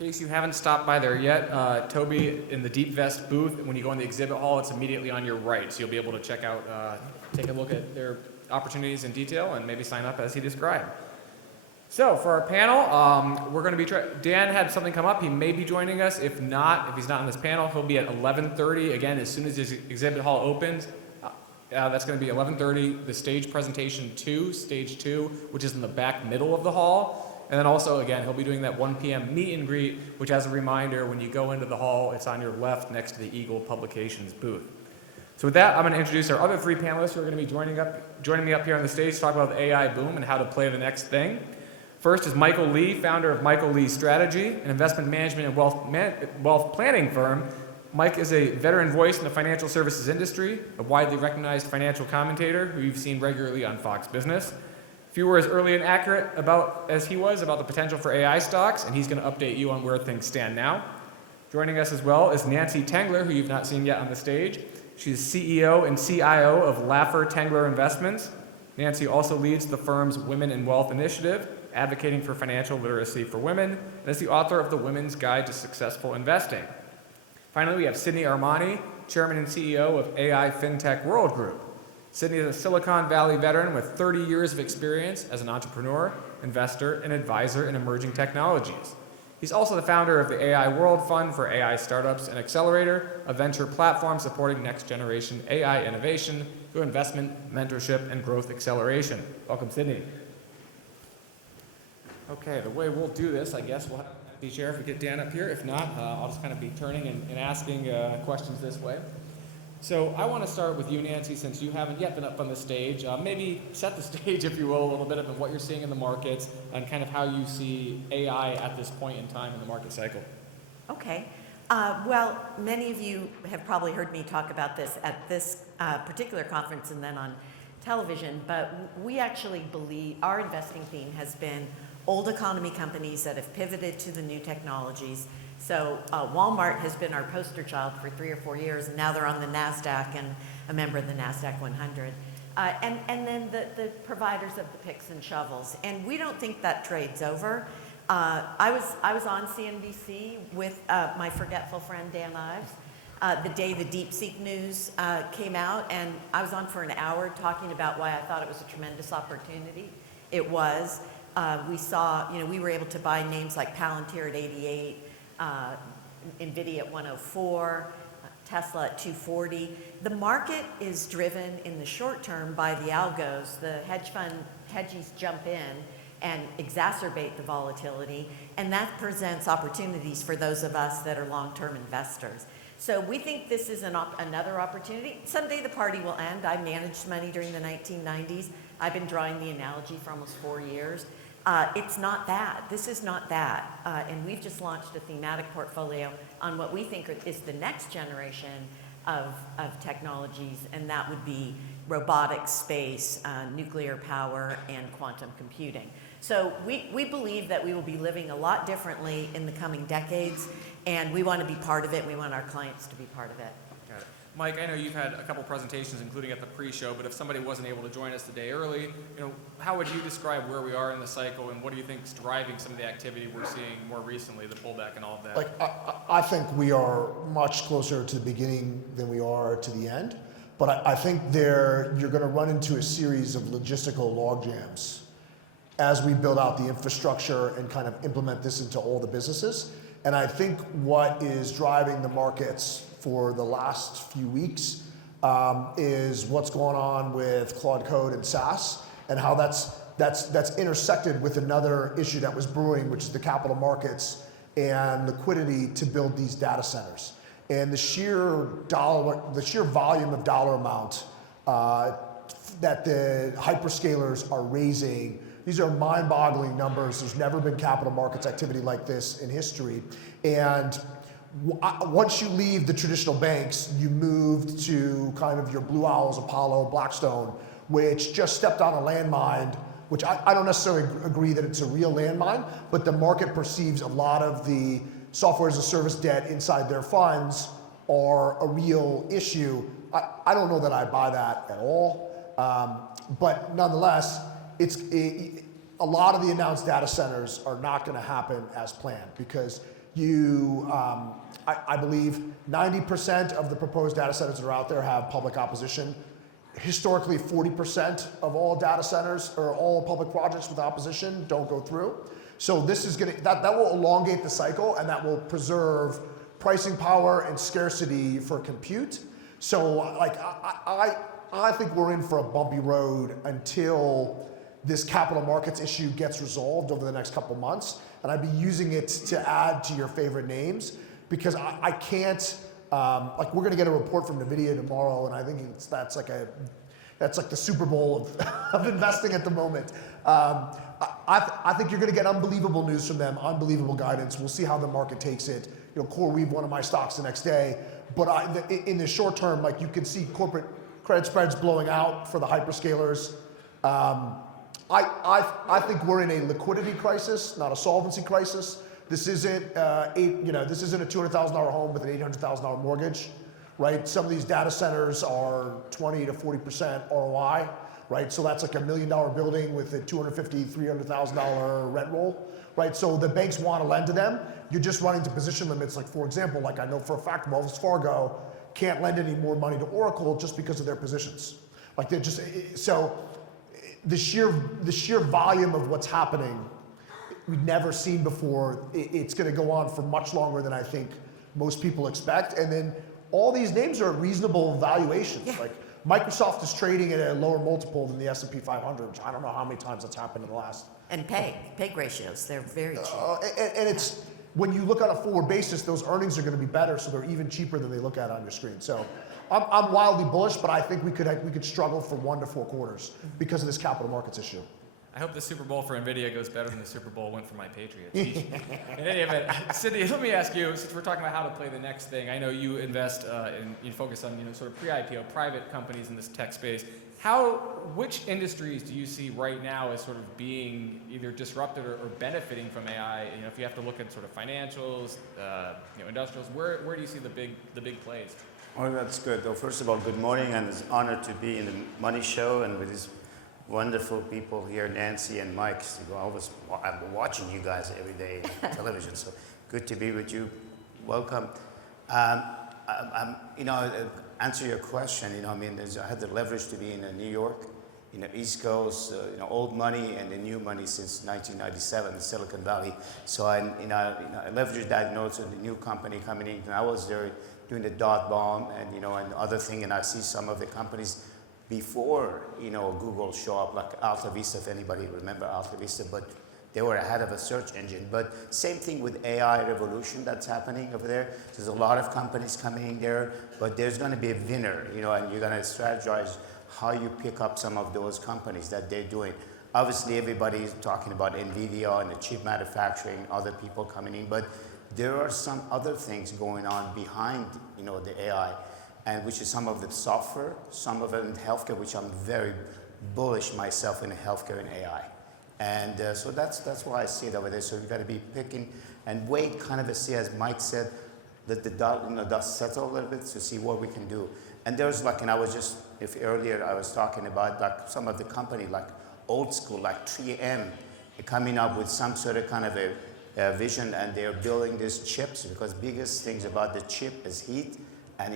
In case you haven't stopped by there yet, Toby in the Deep Vest booth, when you go in the exhibit hall, it's immediately on your right. So you'll be able to check out, take a look at their opportunities in detail and maybe sign up as he described. So for our panel, we're going to be, Dan had something come up. He may be joining us. If not, if he's not on this panel, he'll be at 11:30. Again, as soon as his exhibit hall opens, that's going to be 11:30, the stage presentation 2, stage 2, which is in the back middle of the hall. And then also, again, he'll be doing that 1 p.m. meet and greet, which, as a reminder, when you go into the hall, it's on your left next to the Eagle Publications booth. So with that, I'm going to introduce our other three panelists who are going to be joining me up here on the stage to talk about the AI boom and how to play the next thing. First is Michael Lee, founder of Michael Lee Strategy, an investment management and wealth planning firm. Mike is a veteran voice in the financial services industry, a widely recognized financial commentator who you've seen regularly on Fox Business. Few were as early and accurate as he was about the potential for AI stocks, and he's going to update you on where things stand now. Joining us as well is Nancy Tengler, who you've not seen yet on the stage. She's CEO and CIO of Laffer Tengler Investments. Nancy also leads the firm's Women in Wealth initiative, advocating for financial literacy for women, and is the author of The Women's Guide to Successful Investing. Finally, we have Sydney Armani, chairman and CEO of AI FinTech World Group. Sydney is a Silicon Valley veteran with 30 years of experience as an entrepreneur, investor, and advisor in emerging technologies. He's also the founder of the AI World Fund for AI Startups and Accelerator, a venture platform supporting next-generation AI innovation through investment, mentorship, and growth acceleration. Welcome, Sydney. Okay, the way we'll do this, I guess, we'll have the sheriff we get Dan up here. If not, I'll just kind of be turning and asking questions this way. So I want to start with you, Nancy, since you haven't yet been up on the stage. Maybe set the stage, if you will, a little bit of what you're seeing in the markets and kind of how you see AI at this point in time in the market cycle. Okay. Well, many of you have probably heard me talk about this at this particular conference and then on television, but we actually believe our investing theme has been old economy companies that have pivoted to the new technologies. So Walmart has been our poster child for 3 or 4 years, and now they're on the NASDAQ and a member of the NASDAQ 100. And then the providers of the picks and shovels. And we don't think that trade's over. I was on CNBC with my forgetful friend Dan Ives the day the DeepSeek news came out, and I was on for an hour talking about why I thought it was a tremendous opportunity. It was. We saw, we were able to buy names like Palantir at 88, NVIDIA at 104, Tesla at 240. The market is driven in the short term by the algos. The hedgies jump in and exacerbate the volatility, and that presents opportunities for those of us that are long-term investors. So we think this is another opportunity. Someday the party will end. I managed money during the 1990s. I've been drawing the analogy for almost 4 years. It's not that. This is not that. And we've just launched a thematic portfolio on what we think is the next generation of technologies, and that would be robotics, space, nuclear power, and quantum computing. So we believe that we will be living a lot differently in the coming decades, and we want to be part of it. We want our clients to be part of it. Got it. Mike, I know you've had a couple presentations, including at the pre-show, but if somebody wasn't able to join us today early, how would you describe where we are in the cycle, and what do you think is driving some of the activity we're seeing more recently, the pullback and all of that? I think we are much closer to the beginning than we are to the end, but I think you're going to run into a series of logistical logjams as we build out the infrastructure and kind of implement this into all the businesses. And I think what is driving the markets for the last few weeks is what's going on with Claude Code and SaaS, and how that's intersected with another issue that was brewing, which is the capital markets and liquidity to build these data centers. And the sheer volume of dollar amount that the hyperscalers are raising, these are mind-boggling numbers. There's never been capital markets activity like this in history. And once you leave the traditional banks, you move to kind of your Blue Owls, Apollo, Blackstone, which just stepped on a landmine, which I don't necessarily agree that it's a real landmine, but the market perceives a lot of the software as a service debt inside their funds are a real issue. I don't know that I buy that at all, but nonetheless, a lot of the announced data centers are not going to happen as planned, because I believe 90% of the proposed data centers that are out there have public opposition. Historically, 40% of all data centers or all public projects with opposition don't go through. So this is that will elongate the cycle, and that will preserve pricing power and scarcity for compute. So like I think we're in for a bumpy road until this capital markets issue gets resolved over the next couple months, and I'd be using it to add to your favorite names, because I can't, like we're gonna get a report from NVIDIA tomorrow, and I think that's like the Super Bowl of investing at the moment. I think you're gonna get unbelievable news from them, unbelievable guidance. We'll see how the market takes it. You know, CoreWeave, one of my stocks the next day, but in the short term, like you can see corporate credit spreads blowing out for the hyperscalers. I think we're in a liquidity crisis, not a solvency crisis. This isn't this isn't a $200,000 home with an $800,000 mortgage, right? Some of these data centers are 20 to 40% ROI, right? So that's like $1 million building with a $250,000, $300,000 rent roll, right? So the banks want to lend to them. You're just running to position limits. Like for example, like I know for a fact Wells Fargo can't lend any more money to Oracle just because of their positions. Like they're just so. The sheer volume of what's happening, we've never seen before. It's going to go on for much longer than I think most people expect. And then all these names are at reasonable valuations. Yeah. Like Microsoft is trading at a lower multiple than the S&P 500, which I don't know how many times that's happened in the last. And PEG ratios, they're very cheap. And it's, when you look on a forward basis, those earnings are going to be better, so they're even cheaper than they look at on your screen. So I'm wildly bullish, but I think we could struggle for 1 to 4 quarters because of this capital markets issue. I hope the Super Bowl for NVIDIA goes better than the Super Bowl went for my Patriots. In any event, Sydney, let me ask you, since we're talking about how to play the next thing, I know you invest you focus on sort of pre-IPO private companies in this tech space. Which industries do you see right now as sort of being either disrupted or benefiting from AI? If you have to look at sort of financials, industrials, where do you see the big plays? Oh, that's good. Well, first of all, good morning, and it's an honor to be in the Money Show and with these wonderful people here, Nancy and Mike. I'm watching you guys every day on television, so good to be with you. Welcome. Answer your question. I had the leverage to be in New York, East Coast, old money and the new money since 1997, Silicon Valley. So I leveraged that also the new company coming in. And I was there doing the dot bomb and other thing, and I see some of the companies before Google show up, like Alta Vista, if anybody remember Alta Vista, but they were ahead of a search engine. But same thing with AI revolution that's happening over there. There's a lot of companies coming in there, but there's going to be a winner, and you're going to strategize how you pick up some of those companies that they're doing. Obviously, everybody's talking about NVIDIA and the chip manufacturing, other people coming in, but there are some other things going on behind, the AI, and which is some of the software, some of it in healthcare, which I'm very bullish myself in healthcare and AI. And so that's why I see it over there. So we've got to be picking and wait, kind of see, as Mike said, that the dust settle a little bit to see what we can do. And there's and I was just, earlier I was talking about some of the company, like old school, like 3M, coming up with some sort of kind of a vision, and they're building these chips, because biggest things about the chip is heat and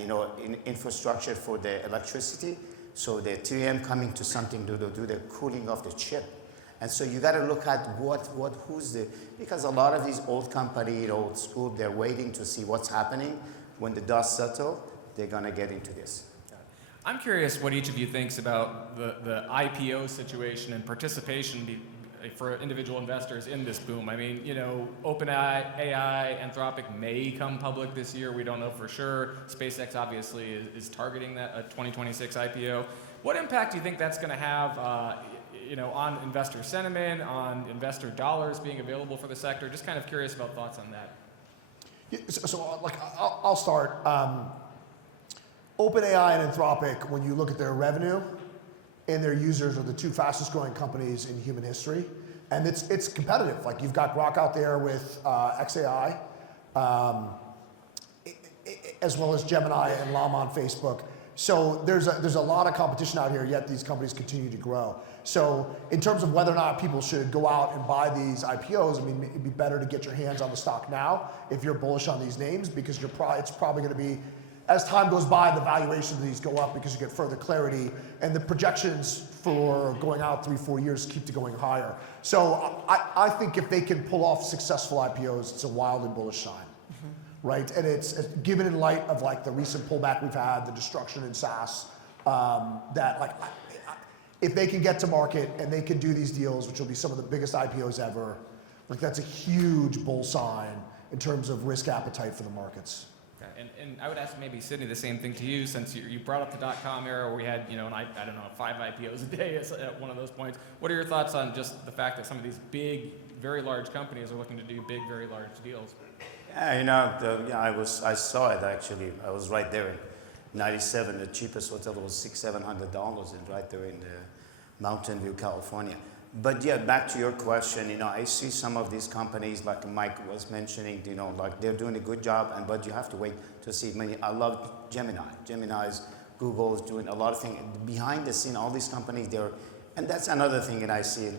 infrastructure for the electricity. So the 3M coming to something to do the cooling of the chip. And so you got to look at because a lot of these old company, old school, they're waiting to see what's happening. When the dust settles, they're going to get into this. I'm curious what each of you thinks about the IPO situation and participation for individual investors in this boom. I mean, OpenAI, Anthropic may come public this year. We don't know for sure. SpaceX obviously is targeting a 2026 IPO. What impact do you think that's going to have on investor sentiment, on investor dollars being available for the sector? Just kind of curious about thoughts on that. Yeah, I'll start. OpenAI and Anthropic, when you look at their revenue and their users, are the 2 fastest growing companies in human history. And it's competitive. Like you've got Grok out there with XAI, as well as Gemini and Llama on Facebook. So there's a lot of competition out here, yet these companies continue to grow. So in terms of whether or not people should go out and buy these IPOs, I mean, it'd be better to get your hands on the stock now if you're bullish on these names, because it's probably going to be, as time goes by, the valuations of these go up because you get further clarity, and the projections for going out 3-4 years keep going higher. So I think if they can pull off successful IPOs, it's a wildly bullish sign. Right, and it's given in light of like the recent pullback we've had, the destruction in SaaS, that like if they can get to market and they can do these deals, which will be some of the biggest IPOs ever, like that's a huge bull sign in terms of risk appetite for the markets. Okay. And I would ask maybe Sydney the same thing to you, since you brought up the .com era where we had, and I don't know, 5 IPOs a day at one of those points. What are your thoughts on just the fact that some of these big, very large companies are looking to do big, very large deals? Yeah, I saw it actually. I was right there in '97. The cheapest hotel was $600-700, and right there in Mountain View, California. But yeah, back to your question. I see some of these companies, like Mike was mentioning. Like they're doing a good job, but you have to wait to see many. I love Gemini. Gemini's Google's doing a lot of things behind the scene. All these companies, and that's another thing that I see.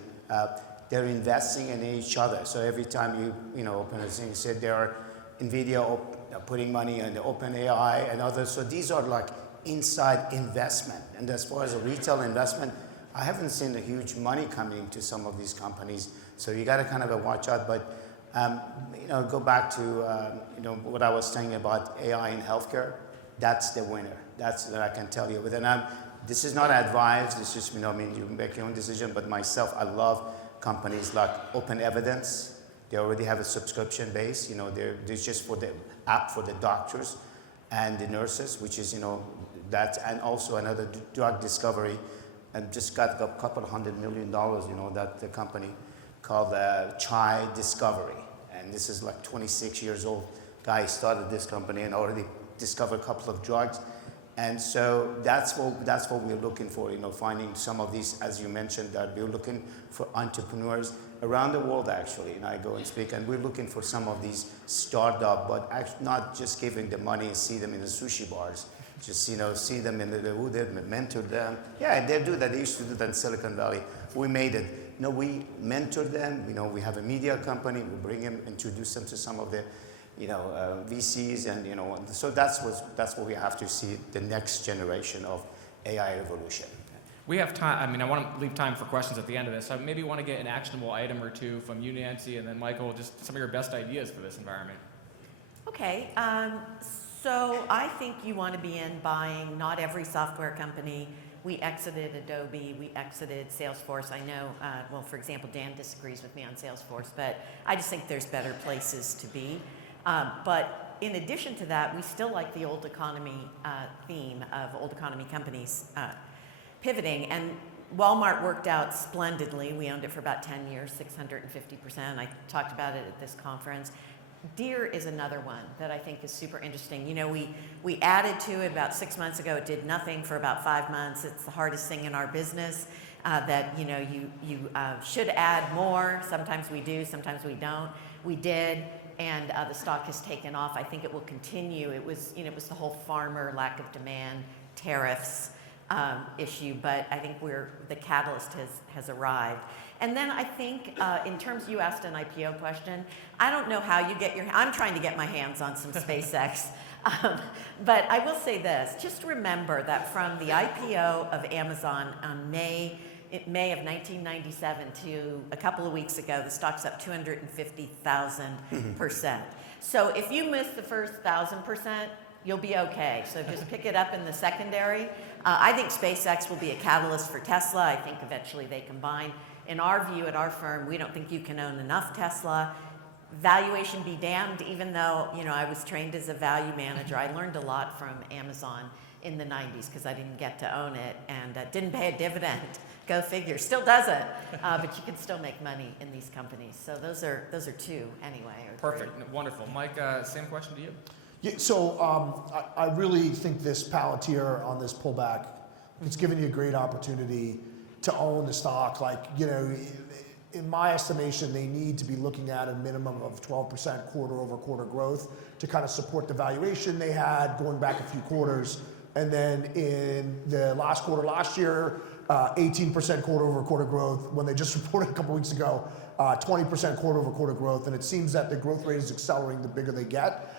They're investing in each other. So every time you open a thing, said there are NVIDIA putting money in the OpenAI and others. So these are like inside investment. And as far as a retail investment, I haven't seen a huge money coming into some of these companies. So you got to kind of watch out. But go back to what I was saying about AI in healthcare. That's the winner. That's that I can tell you. But this is not advice. This is you make your own decision. But myself, I love companies like Open Evidence. They already have a subscription base. There's just for the app for the doctors and the nurses, which is that, and also another drug discovery, and just got a couple $100 million. That the company called Chai Discovery, and this is like 26 years old guy started this company and already discovered a couple of drugs. And so that's what we're looking for, finding some of these, as you mentioned, that we're looking for entrepreneurs around the world, actually. And I go and speak, and we're looking for some of these startup, but actually not just giving the money and see them in the sushi bars. Just, see them in they mentor them. Yeah, they do that. They used to do that in Silicon Valley. We made it. We mentor them. We have a media company. We bring them, introduce them to some of the VCs, and so that's what we have to see, the next generation of AI revolution. We have time. I want to leave time for questions at the end of this. So maybe want to get an actionable item or two from you, Nancy, and then Michael, just some of your best ideas for this environment. Okay, so I think you want to be in buying not every software company. We exited Adobe, we exited Salesforce. I know, for example, Dan disagrees with me on Salesforce, but I just think there's better places to be. But in addition to that, we still like the old economy theme of old economy companies pivoting. And Walmart worked out splendidly. We owned it for about 10 years, 650%. I talked about it at this conference. Deere is another one that I think is super interesting. We added to it about 6 months ago. It did nothing for about 5 months. It's the hardest thing in our business that you should add more. Sometimes we do, sometimes we don't. We did. And the stock has taken off. I think it will continue. It was the whole farmer lack of demand, tariffs issue, but I think the catalyst has arrived. And then I think in terms, you asked an IPO question. I don't know how you I'm trying to get my hands on some SpaceX. But I will say this, just remember that from the IPO of Amazon on May of 1997 to a couple of weeks ago, the stock's up 250,000%. So if you miss the first 1,000%, you'll be okay. So just pick it up in the secondary. I think SpaceX will be a catalyst for Tesla. I think eventually they combine. In our view at our firm, we don't think you can own enough Tesla. Valuation be damned, even though I was trained as a value manager. I learned a lot from Amazon in the 90s because I didn't get to own it and didn't pay a dividend. Go figure. Still doesn't, but you can still make money in these companies. So those are two anyway. Perfect. Wonderful. Mike, same question to you. Yeah, so I really think this Palantir on this pullback, it's given you a great opportunity to own the stock. In my estimation, they need to be looking at a minimum of 12% quarter-over-quarter growth to kind of support the valuation they had going back a few quarters. And then in the last quarter last year, 18% quarter-over-quarter growth. When they just reported a couple weeks ago, 20% quarter-over-quarter growth. And it seems that the growth rate is accelerating the bigger they get,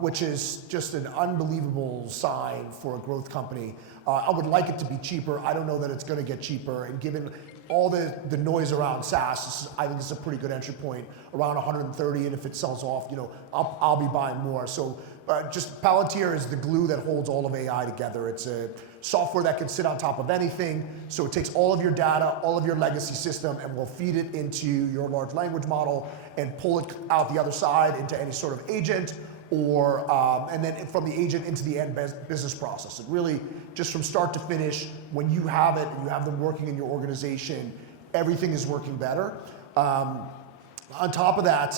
which is just an unbelievable sign for a growth company. I would like it to be cheaper. I don't know that it's going to get cheaper. And given all the noise around SaaS, I think this is a pretty good entry point, around 130. And if it sells off, I'll be buying more. So just Palantir is the glue that holds all of AI together. It's a software that can sit on top of anything. So it takes all of your data, all of your legacy system, and will feed it into your large language model and pull it out the other side into any sort of agent, or and then from the agent into the end business process. It really, just from start to finish, when you have it and you have them working in your organization, everything is working better. On top of that,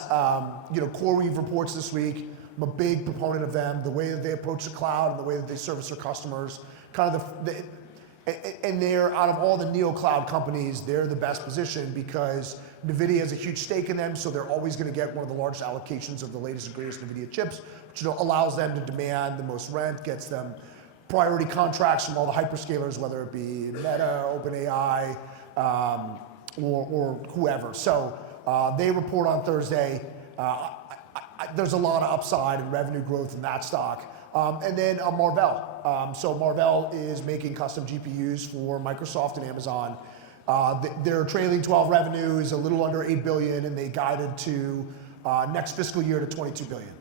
CoreWeave reports this week. I'm a big proponent of them, the way that they approach the cloud and the way that they service their customers. And they're, out of all the neo cloud companies, they're the best positioned because NVIDIA has a huge stake in them, so they're always going to get one of the largest allocations of the latest and greatest NVIDIA chips, which allows them to demand the most rent, gets them priority contracts from all the hyperscalers, whether it be Meta, OpenAI, or whoever. So they report on Thursday. There's a lot of upside and revenue growth in that stock. And then Marvell. So Marvell is making custom GPUs for Microsoft and Amazon. Their trailing 12 revenue is a little under $8 billion, and they guided to next fiscal year to $22 billion,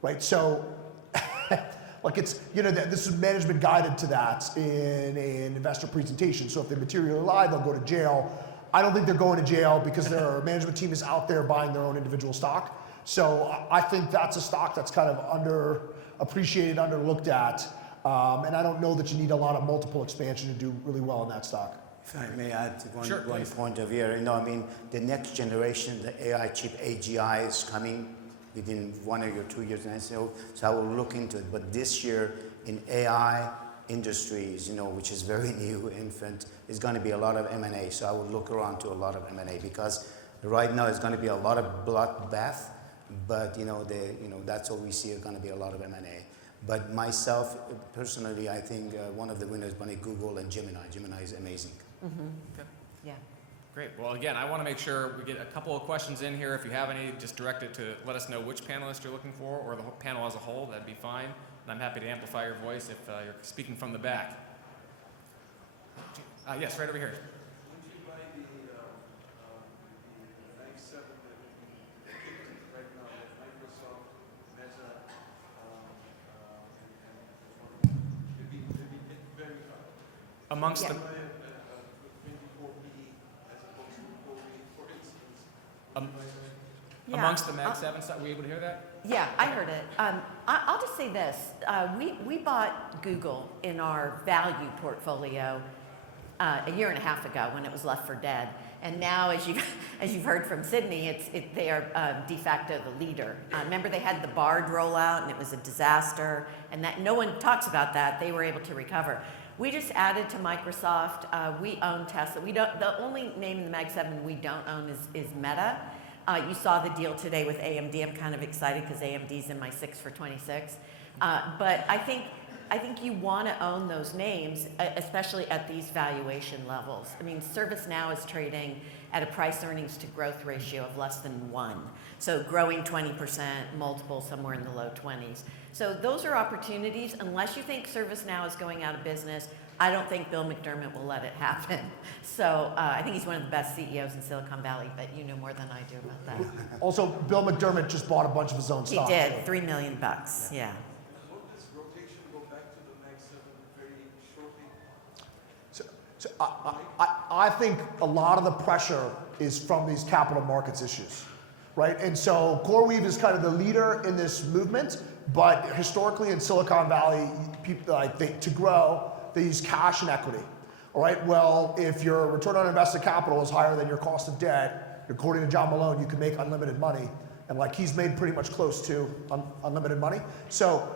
right? So, this is management guided to that in an investor presentation. So if they materially lie, they'll go to jail. I don't think they're going to jail because their management team is out there buying their own individual stock. So I think that's a stock that's kind of underappreciated, underlooked at. And I don't know that you need a lot of multiple expansion to do really well in that stock. If I may add one Please. point of view, the next generation, the AI chip AGI is coming within 1 or 2 years, and so I will look into it. But this year in AI industries, which is very new, infant, is going to be a lot of M&A. So I will look around to a lot of M&A because right now it's going to be a lot of bloodbath, but that's what we see is going to be a lot of M&A. But myself, personally, I think one of the winners is going to be Google and Gemini. Gemini is amazing. Mm-hmm. Okay. Yeah. Great. Well, again, I want to make sure we get a couple of questions in here. If you have any, just direct it to let us know which panelist you're looking for, or the panel as a whole. That'd be fine. And I'm happy to amplify your voice if you're speaking from the back. Yes, right over here. Would you buy the Mag 7 that right now that Microsoft, Meta, and it'd be very hard. Amongst Yeah. the 24 as opposed to 40, for instance. Yeah. amongst the Mag 7 stuff, were you able to hear that? Yeah, I heard it. I'll just say this. We bought Google in our value portfolio a year and a half ago when it was left for dead. And now, as you've heard from Sydney, they are de facto the leader. Remember they had the Bard rollout and it was a disaster, and that no one talks about that. They were able to recover. We just added to Microsoft. We own Tesla. The only name in the Mag 7 we don't own is Meta. You saw the deal today with AMD. I'm kind of excited because AMD's in my 6 for 26. But I think you want to own those names, especially at these valuation levels. I mean, ServiceNow is trading at a price earnings to growth ratio of less than 1. So growing 20%, multiple somewhere in the low 20s. So those are opportunities. Unless you think ServiceNow is going out of business, I don't think Bill McDermott will let it happen. So I think he's one of the best CEOs in Silicon Valley, but you know more than I do about that. Also, Bill McDermott just bought a bunch of his own He stock. did, $3 million, yeah. Will this rotation go back to the Mag 7 very shortly? So I think a lot of the pressure is from these capital markets issues, right? And so CoreWeave is kind of the leader in this movement, but historically in Silicon Valley, people to grow, they use cash and equity. All right, well, if your return on invested capital is higher than your cost of debt, according to John Malone, you can make unlimited money. And he's made pretty much close to unlimited money. So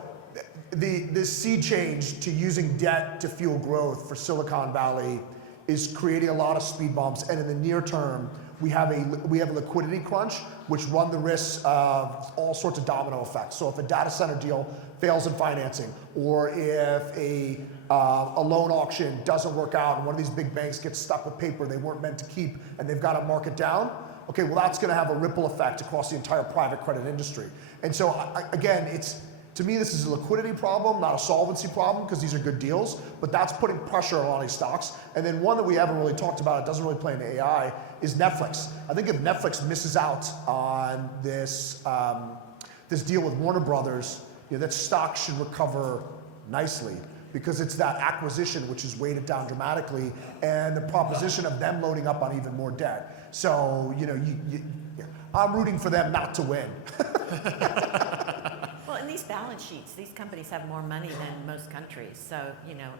this sea change to using debt to fuel growth for Silicon Valley is creating a lot of speed bumps. And in the near term, we have a liquidity crunch, which run the risks of all sorts of domino effects. So if a data center deal fails in financing, or if a loan auction doesn't work out and one of these big banks gets stuck with paper they weren't meant to keep and they've got to mark it down, okay, well that's going to have a ripple effect across the entire private credit industry. And so again, to me, this is a liquidity problem, not a solvency problem, because these are good deals, but that's putting pressure on a lot of these stocks. And then one that we haven't really talked about, it doesn't really play into AI, is Netflix. I think if Netflix misses out on this, this deal with Warner Brothers, that stock should recover nicely, because it's that acquisition which has weighed it down dramatically, and the proposition of them loading up on even more debt. So, I'm rooting for them not to win. Well, in these balance sheets, these companies have more money than most countries. So,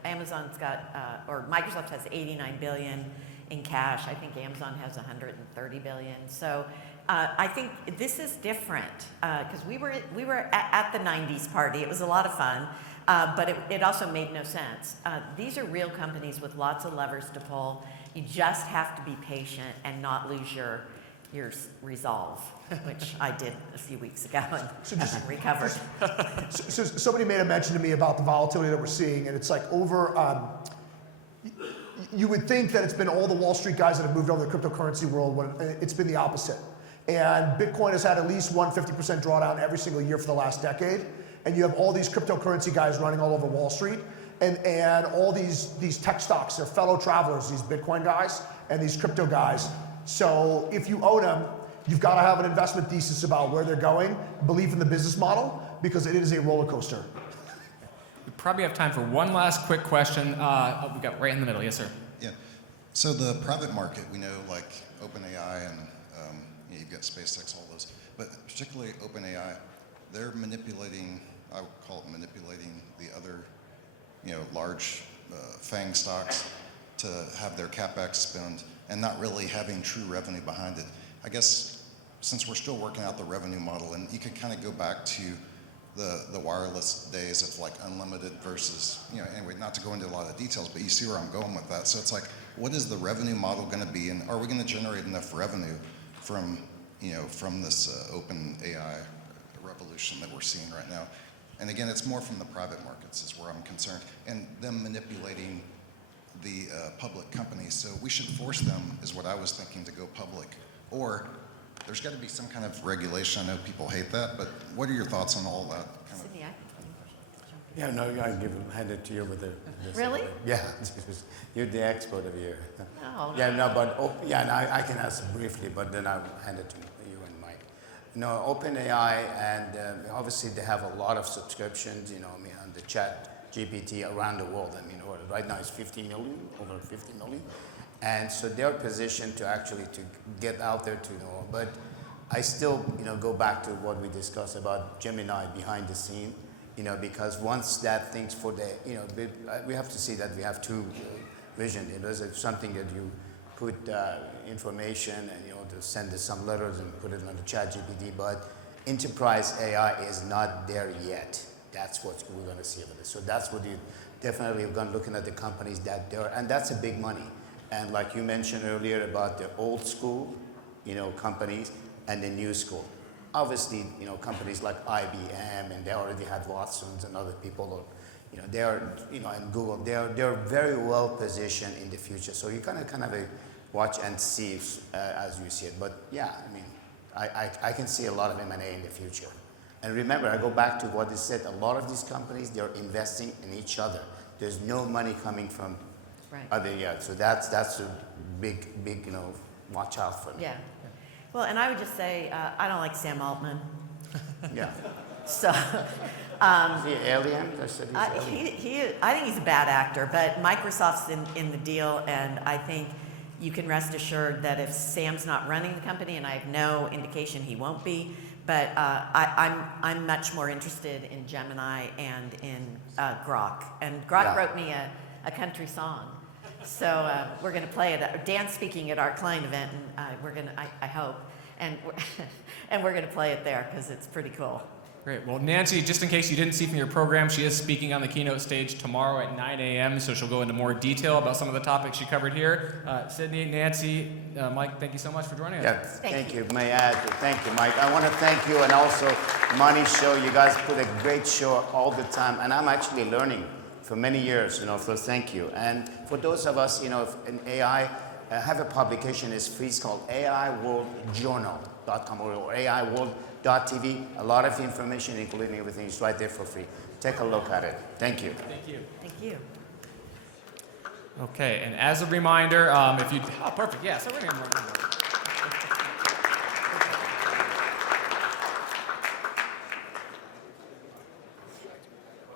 Amazon's got, or Microsoft has 89 billion in cash. I think Amazon has 130 billion. So, I think this is different because we were at the 90s party. It was a lot of fun, but it also made no sense. These are real companies with lots of levers to pull. You just have to be patient and not lose your resolve, which I did a few weeks ago and recovered. So somebody made a mention to me about the volatility that we're seeing, and it's like you would think that it's been all the Wall Street guys that have moved over to the cryptocurrency world when it's been the opposite. And Bitcoin has had at least 150% drawdown every single year for the last decade. And you have all these cryptocurrency guys running all over Wall Street. And all these tech stocks, they're fellow travelers, these Bitcoin guys and these crypto guys. So if you own them, you've got to have an investment thesis about where they're going, belief in the business model, because it is a roller coaster. We probably have time for one last quick question. We got right in the middle. Yes, sir. Yeah. So the private market, we know like OpenAI and you've got SpaceX, all those, but particularly OpenAI, they're manipulating, I would call it manipulating the other, large FANG stocks to have their CapEx spend and not really having true revenue behind it. I guess since we're still working out the revenue model, and you can kind of go back to the wireless days of like unlimited versus, anyway, not to go into a lot of details, but you see where I'm going with that. So it's like, what is the revenue model going to be, and are we going to generate enough revenue from, from this open AI revolution that we're seeing right now? And again, it's more from the private markets is where I'm concerned, and them manipulating the public companies. So we should force them, is what I was thinking, to go public. Or there's got to be some kind of regulation. I know people hate that, but what are your thoughts on all that? Sydney, Yeah, no, I hand it to you with the. Really? Yeah, you're the expert of here. No. Yeah, no, but I can answer briefly, but then I'll hand it to you and Mike. OpenAI, and obviously they have a lot of subscriptions, on the chat GPT around the world. Right now it's 50 million, over 50 million. And so they're positioned to actually to get out there to know. But I still, go back to what we discussed about Gemini behind the scene, because once that thing's for the, we have to see that we have two vision. There's something that you put information and, to send us some letters and put it on the chat GPT, but enterprise AI is not there yet. That's what we're going to see with this. So that's what you definitely are going to looking at the companies that there, and that's a big money. And like you mentioned earlier about the old school, companies and the new school. Obviously, companies like IBM, and they already had Watsons and other people, they are, and Google, they're very well positioned in the future. So you kind of watch and see as you see it. But yeah, I can see a lot of M&A in the future. And remember, I go back to what is said, a lot of these companies, they're investing in each other. There's no money coming from other yet. So that's a big, watch out for. Yeah. Well, and I would just say, I don't like Sam Altman. Yeah. So. Is he an alien? I said he's alien. I think he's a bad actor, but Microsoft's in the deal, and I think you can rest assured that if Sam's not running the company, and I have no indication he won't be, but I'm much more interested in Gemini and in Grok. And Grok wrote me a country song. So we're going to play it. Dan's speaking at our client event, and we're going to, I hope, and we're going to play it there because it's pretty cool. Great. Well, Nancy, just in case you didn't see from your program, she is speaking on the keynote stage tomorrow at 9 a.m., so she'll go into more detail about some of the topics she covered here. Sydney, Nancy, Mike, thank you so much for joining us. Yeah, thank you. May I add, thank you, Mike. I want to thank you and also Money Show. You guys put a great show all the time, and I'm actually learning for many years, so thank you. And for those of us, in AI, I have a publication, it's free, it's called AIWorldJournal.com or AIWorld.tv. A lot of information, including everything, is right there for free. Take a look at it. Thank you. Thank you. Thank you. Okay, and as a reminder, if you, oh, perfect, yeah, so we're gonna